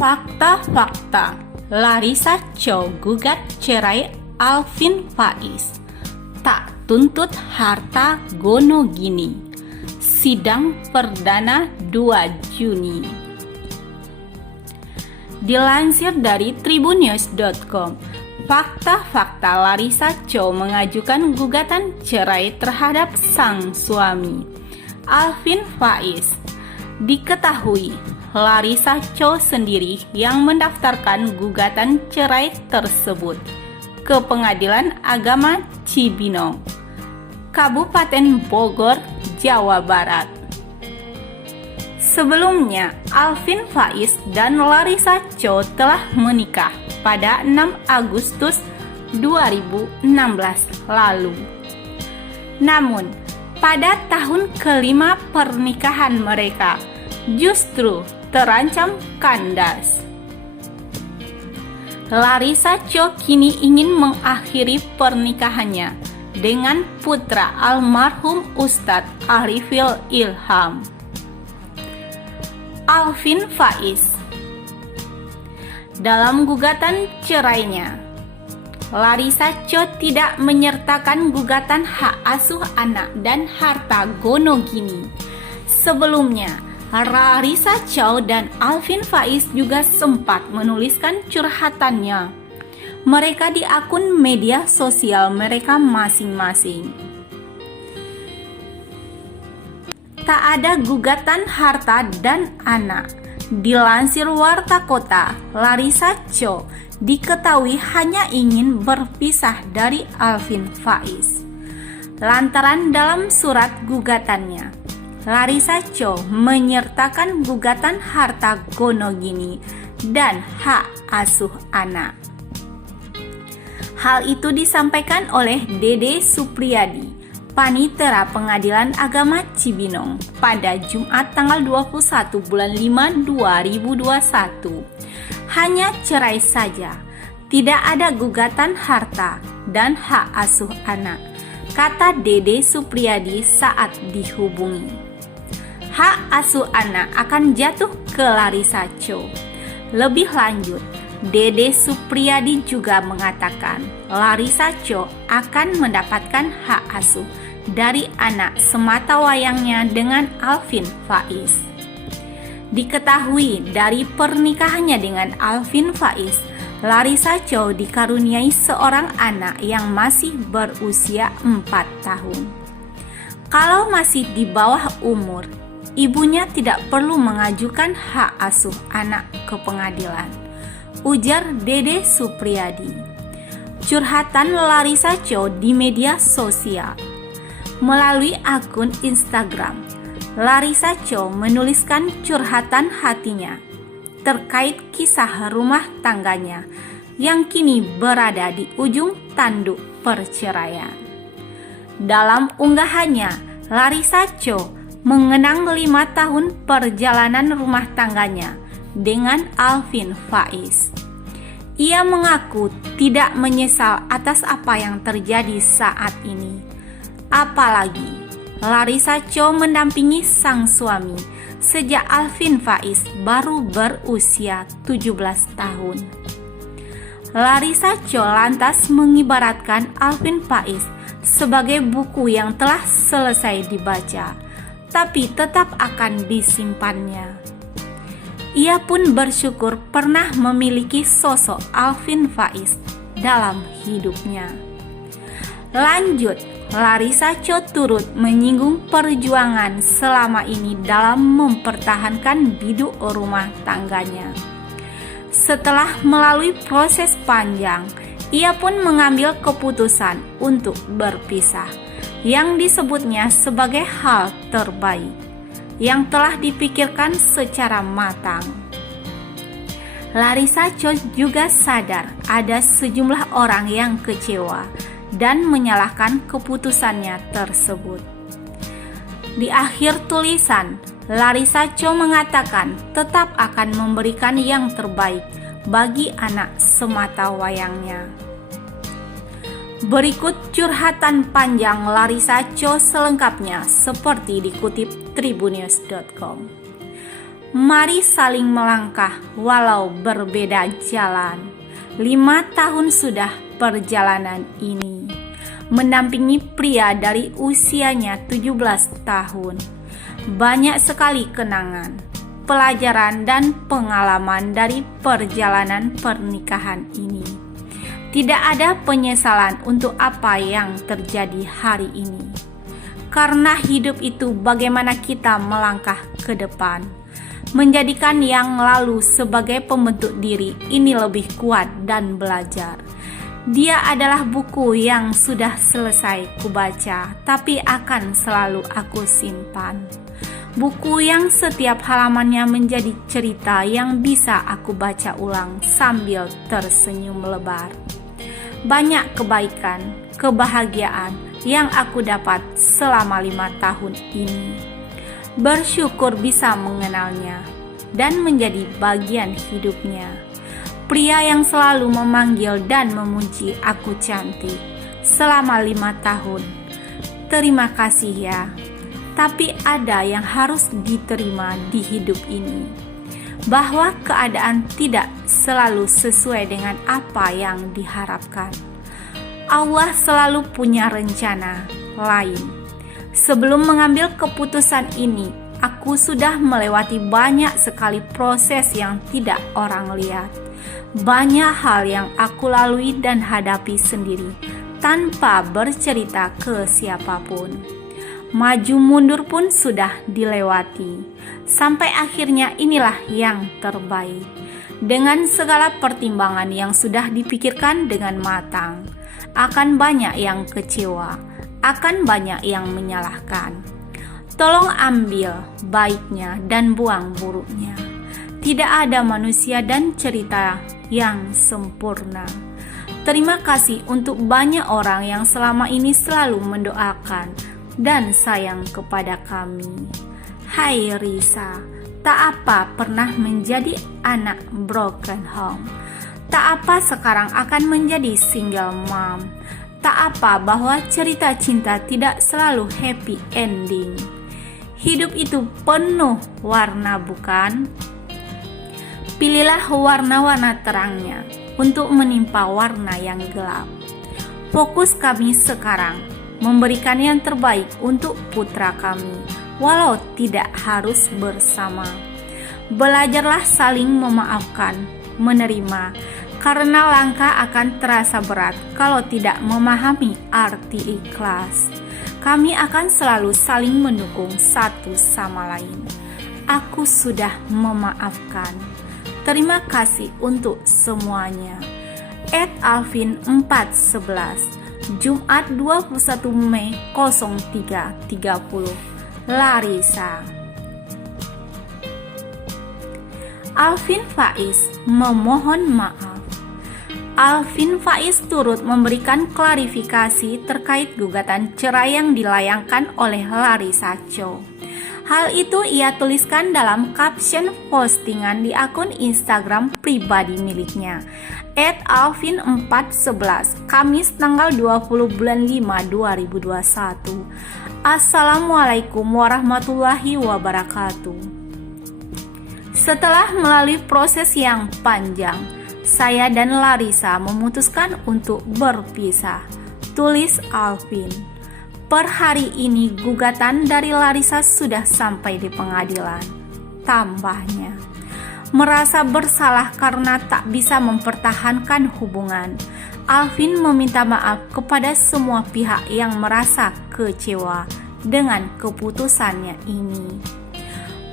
Fakta-fakta, Larissa Chow gugat cerai Alvin Faiz, tak tuntut harta gono gini. Sidang perdana 2 Juni. Dilansir dari tribunnews.com, fakta-fakta Larissa Chow mengajukan gugatan cerai terhadap sang suami, Alvin Faiz. Diketahui, Larissa Chow sendiri yang mendaftarkan gugatan cerai tersebut ke Pengadilan Agama Cibinong, Kabupaten Bogor, Jawa Barat. Sebelumnya, Alvin Faiz dan Larissa Chow telah menikah pada 6 Agustus 2016 lalu. Namun, pada tahun kelima pernikahan mereka, justru terancam kandas. Larissa Chow kini ingin mengakhiri pernikahannya dengan putra almarhum Ustadz Arifil Ilham, Alvin Faiz. Dalam gugatan cerainya, Larissa Chow tidak menyertakan gugatan hak asuh anak dan harta gono gini. Sebelumnya, Larissa Chow dan Alvin Faiz juga sempat menuliskan curhatannya mereka di akun media sosial mereka masing-masing. Tak ada gugatan harta dan anak. Dilansir Warta Kota, Larissa Chow diketahui hanya ingin berpisah dari Alvin Faiz. Lantaran dalam surat gugatannya, Larissa Chow menyertakan gugatan harta gono gini dan hak asuh anak. Hal itu disampaikan oleh Dede Supriyadi, Panitera Pengadilan Agama Cibinong pada Jumat tanggal 21 bulan 5 2021. Hanya cerai saja, tidak ada gugatan harta dan hak asuh anak, kata Dede Supriyadi saat dihubungi. Hak asuh anak akan jatuh ke Larissa Chow. Lebih lanjut, Dede Supriyadi juga mengatakan Larissa Chow akan mendapatkan hak asuh dari anak sematawayangnya dengan Alvin Faiz. Diketahui dari pernikahannya dengan Alvin Faiz, Larissa Chow dikaruniai seorang anak yang masih berusia 4 tahun. Kalau masih di bawah umur, ibunya tidak perlu mengajukan hak asuh anak ke pengadilan, ujar Dede Supriyadi. Curhatan Larissa Chow di media sosial. Melalui akun Instagram, Larissa Chow menuliskan curhatan hatinya terkait kisah rumah tangganya yang kini berada di ujung tanduk perceraian. Dalam unggahannya, Larissa Chow mengenang 5 tahun perjalanan rumah tangganya dengan Alvin Faiz. Ia mengaku tidak menyesal atas apa yang terjadi saat ini. Apalagi, Larissa Chow mendampingi sang suami sejak Alvin Faiz baru berusia 17 tahun. Larissa Chow lantas mengibaratkan Alvin Faiz sebagai buku yang telah selesai dibaca, tapi tetap akan disimpannya. Ia pun bersyukur pernah memiliki sosok Alvin Faiz dalam hidupnya. Lanjut, Larissa Chow turut menyinggung perjuangan selama ini dalam mempertahankan biduk rumah tangganya. Setelah melalui proses panjang, ia pun mengambil keputusan untuk berpisah, yang disebutnya sebagai hal terbaik yang telah dipikirkan secara matang. Larissa Chow juga sadar ada sejumlah orang yang kecewa dan menyalahkan keputusannya tersebut. Di akhir tulisan, Larissa Chow mengatakan tetap akan memberikan yang terbaik bagi anak sematawayangnya. Berikut curhatan panjang Larissa Chow selengkapnya seperti dikutip tribunnews.com. Mari saling melangkah walau berbeda jalan. 5 tahun sudah perjalanan ini, mendampingi pria dari usianya 17 tahun. Banyak sekali kenangan, pelajaran dan pengalaman dari perjalanan pernikahan ini. Tidak ada penyesalan untuk apa yang terjadi hari ini. Karena hidup itu bagaimana kita melangkah ke depan. Menjadikan yang lalu sebagai pembentuk diri ini lebih kuat dan belajar. Dia adalah buku yang sudah selesai kubaca, tapi akan selalu aku simpan. Buku yang setiap halamannya menjadi cerita yang bisa aku baca ulang sambil tersenyum lebar. Banyak kebaikan, kebahagiaan yang aku dapat selama 5 tahun ini. Bersyukur bisa mengenalnya dan menjadi bagian hidupnya. Pria yang selalu memanggil dan memuji aku cantik selama 5 tahun. Terima kasih ya. Tapi ada yang harus diterima di hidup ini, bahwa keadaan tidak selalu sesuai dengan apa yang diharapkan. Allah selalu punya rencana lain. Sebelum mengambil keputusan ini, aku sudah melewati banyak sekali proses yang tidak orang lihat. Banyak hal yang aku lalui dan hadapi sendiri tanpa bercerita ke siapapun. Maju mundur pun sudah dilewati. Sampai akhirnya inilah yang terbaik. Dengan segala pertimbangan yang sudah dipikirkan dengan matang, akan banyak yang kecewa, akan banyak yang menyalahkan. Tolong ambil baiknya dan buang buruknya. Tidak ada manusia dan cerita yang sempurna. Terima kasih untuk banyak orang yang selama ini selalu mendoakan dan sayang kepada kami. Hai Risa, tak apa pernah menjadi anak broken home. Tak apa sekarang akan menjadi single mom. Tak apa bahwa cerita cinta tidak selalu happy ending. Hidup itu penuh warna, bukan? Pilihlah warna-warna terangnya untuk menimpa warna yang gelap. Fokus kami sekarang memberikan yang terbaik untuk putra kami, walau tidak harus bersama. Belajarlah saling memaafkan, menerima, karena langkah akan terasa berat kalau tidak memahami arti ikhlas. Kami akan selalu saling mendukung satu sama lain. Aku sudah memaafkan. Terima kasih untuk semuanya. @alvin411 Jumat 21 Mei 03.30 Larisa. Alvin Faiz memohon maaf. Alvin Faiz turut memberikan klarifikasi terkait gugatan cerai yang dilayangkan oleh Larisa Chow. Hal itu ia tuliskan dalam caption postingan di akun Instagram pribadi miliknya @alvin411 Kamis tanggal 20 bulan 5 2021. Assalamualaikum warahmatullahi wabarakatuh. Setelah melalui proses yang panjang, saya dan Larisa memutuskan untuk berpisah, tulis Alvin. Per hari ini gugatan dari Larisa sudah sampai di pengadilan. Tambahnya, merasa bersalah karena tak bisa mempertahankan hubungan. Alvin meminta maaf kepada semua pihak yang merasa kecewa dengan keputusannya ini.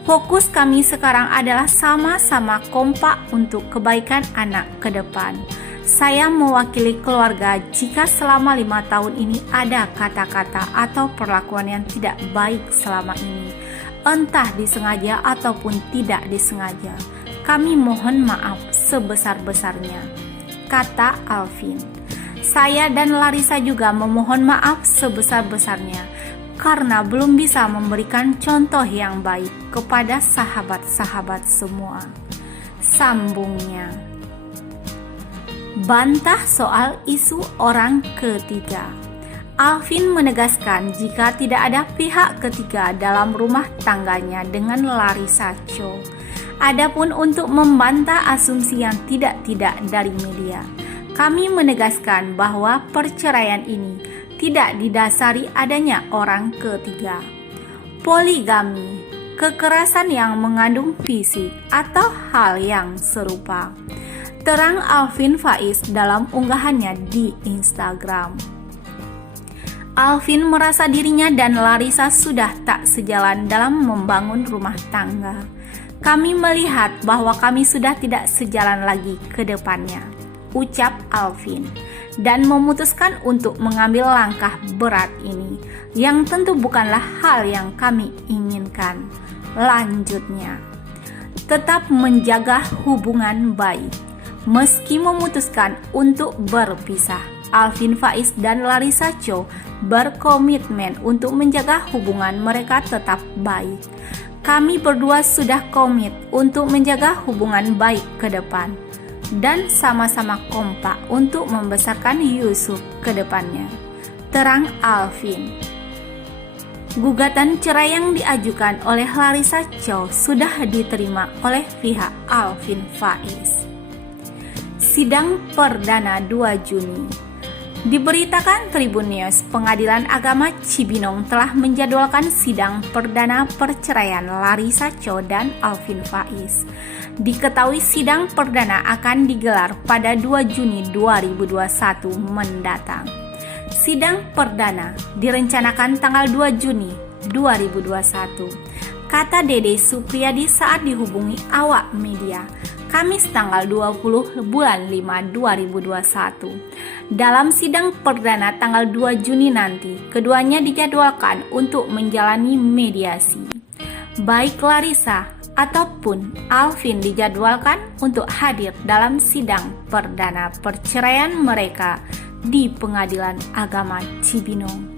Fokus kami sekarang adalah sama-sama kompak untuk kebaikan anak ke depan. Saya mewakili keluarga jika selama 5 tahun ini ada kata-kata atau perlakuan yang tidak baik selama ini, entah disengaja ataupun tidak disengaja. Kami mohon maaf sebesar-besarnya, kata Alvin. Saya dan Larisa juga memohon maaf sebesar-besarnya karena belum bisa memberikan contoh yang baik kepada sahabat-sahabat semua. Sambungnya. Bantah soal isu orang ketiga. Alvin menegaskan jika tidak ada pihak ketiga dalam rumah tangganya dengan Larisa Chow. Adapun untuk membantah asumsi yang tidak-tidak dari media, kami menegaskan bahwa perceraian ini tidak didasari adanya orang ketiga, poligami, kekerasan yang mengandung fisik, atau hal yang serupa. Terang Alvin Faiz dalam unggahannya di Instagram. Alvin merasa dirinya dan Larissa sudah tak sejalan dalam membangun rumah tangga. Kami melihat bahwa kami sudah tidak sejalan lagi ke depannya, ucap Alvin, dan memutuskan untuk mengambil langkah berat ini, yang tentu bukanlah hal yang kami inginkan. Lanjutnya, tetap menjaga hubungan baik. Meski memutuskan untuk berpisah, Alvin Faiz dan Larissa Chow berkomitmen untuk menjaga hubungan mereka tetap baik. Kami berdua sudah komit untuk menjaga hubungan baik ke depan dan sama-sama kompak untuk membesarkan Yusuf ke depannya, terang Alvin. Gugatan cerai yang diajukan oleh Larissa Chow sudah diterima oleh pihak Alvin Faiz. Sidang perdana 2 Juni. Diberitakan Tribun News, Pengadilan Agama Cibinong telah menjadwalkan sidang perdana perceraian Larissa Chow dan Alvin Faiz. Diketahui sidang perdana akan digelar pada 2 Juni 2021 mendatang. Sidang perdana direncanakan tanggal 2 Juni 2021, kata Dede Supriyadi saat dihubungi awak media Kamis tanggal 20 bulan 5 2021. Dalam sidang perdana tanggal 2 Juni nanti, keduanya dijadwalkan untuk menjalani mediasi. Baik Larissa ataupun Alvin dijadwalkan untuk hadir dalam sidang perdana perceraian mereka di Pengadilan Agama Cibinong.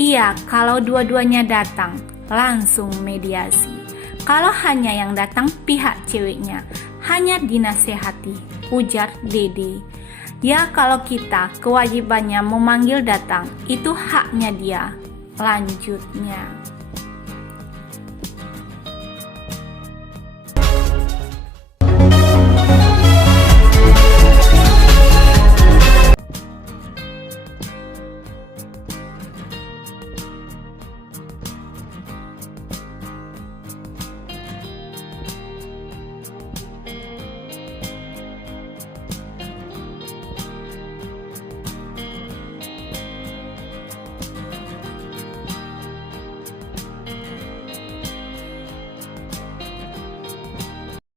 Iya, kalau dua-duanya datang, langsung mediasi. Kalau hanya yang datang pihak ceweknya, hanya dinasehati, ujar Dede. Ya kalau kita kewajibannya memanggil datang, itu haknya dia, lanjutnya.